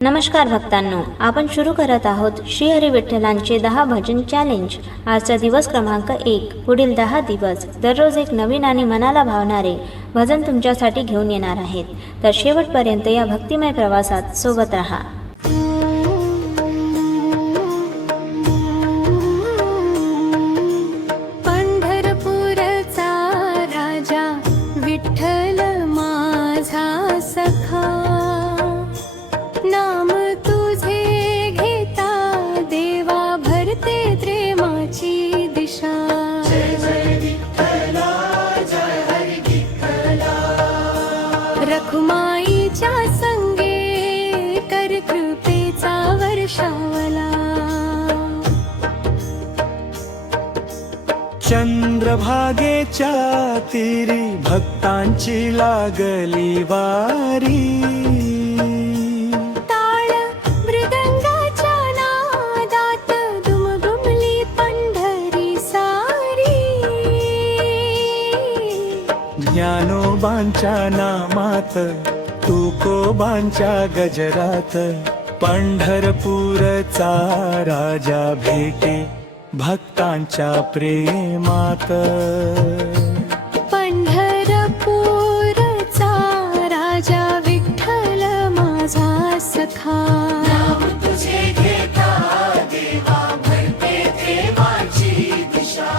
नमस्कार भक्तांनो, आपण सुरू करत आहोत श्री हरी विठ्ठलांचे 10 भजन चॅलेंज। आजचा दिवस क्रमांक 1। पुढील 10 दिवस दररोज एक नवीन आणि मनाला भावणारे भजन तुमच्यासाठी घेऊन येणार आहेत। तर शेवटपर्यंत या भक्तिमय प्रवासात सोबत रहा। पंढरपूरचा राजा विठ्ठल माझा सखा, नाम तुझे घेता देवा भरते प्रेमाची दिशा। जय जय विठ्ठला, जय हरी विठ्ठला। रखुमाईच्या संगे कर कृपेचा वर्षावला। चंद्रभागेच्या तीरी भक्तांची लागली वारी। ज्ञानोबांच्या नामात तुकोबांच्या गजरात पंढरपूरचा राजा भेटे भक्तांच्या प्रेमात। पंढरपूरचा राजा विठ्ठल माझा सखा, नाम तुझे घेता देवा भरते प्रेमाची दिशा।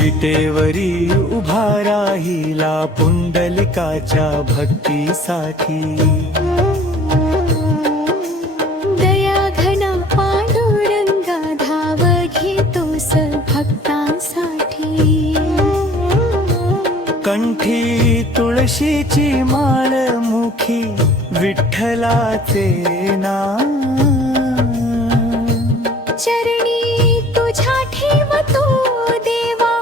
विटेवरी उभा राहिला पुंडलिकाच्या भक्तीसाठी। दया घना पांडुरंगा धाव घेतोस भक्तांसाठी। कंठी तुळशीची माळ मुखी विठ्ठलाचे नाम। चरणी तुझ्या ठेवतो देवा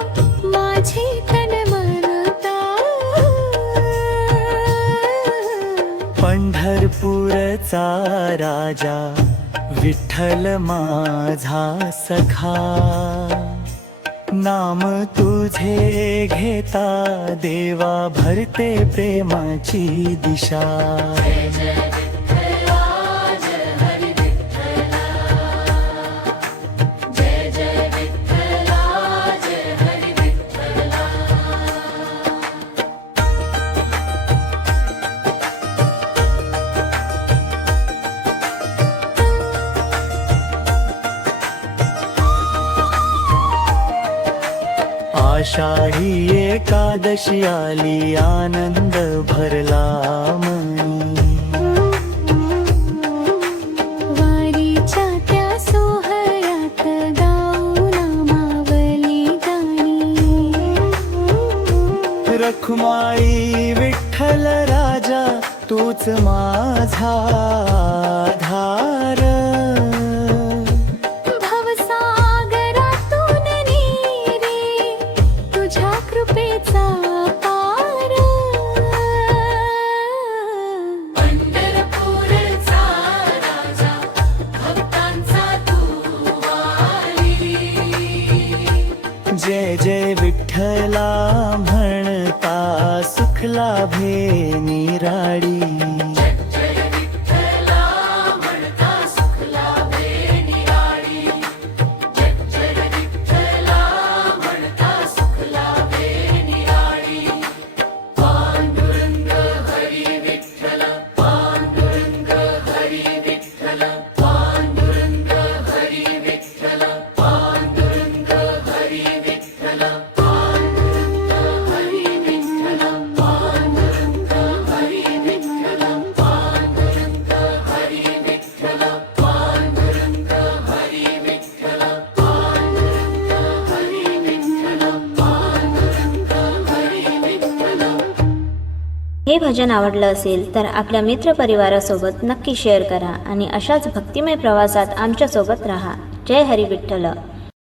माझे तन मनता। पंढरपूरचा राजा विठ्ठल माझा सखा, नाम तुझे घेता देवा भरते प्रेमाची दिशा। आषाढी एकादशी आली आनंद भरला मनी। वारीच्या त्या सोहळ्यात गाऊ नामावली गाणी। रखुमाई विठ्ठल राजा तूच माझा आधार। भवसागरातून नीरे तुझ्या कृपेचा पार। पंढरपूरचा राजा भक्तांचा तू वाली। जय जय विठ्ठला म्हणता सुख लाभे निराडी। हे भजन आवडलं असेल तर आपल्या मित्रपरिवारासोबत नक्की शेअर करा आणि अशाच भक्तिमय प्रवासात आमच्या सोबत राहा। जय हरी विठ्ठल।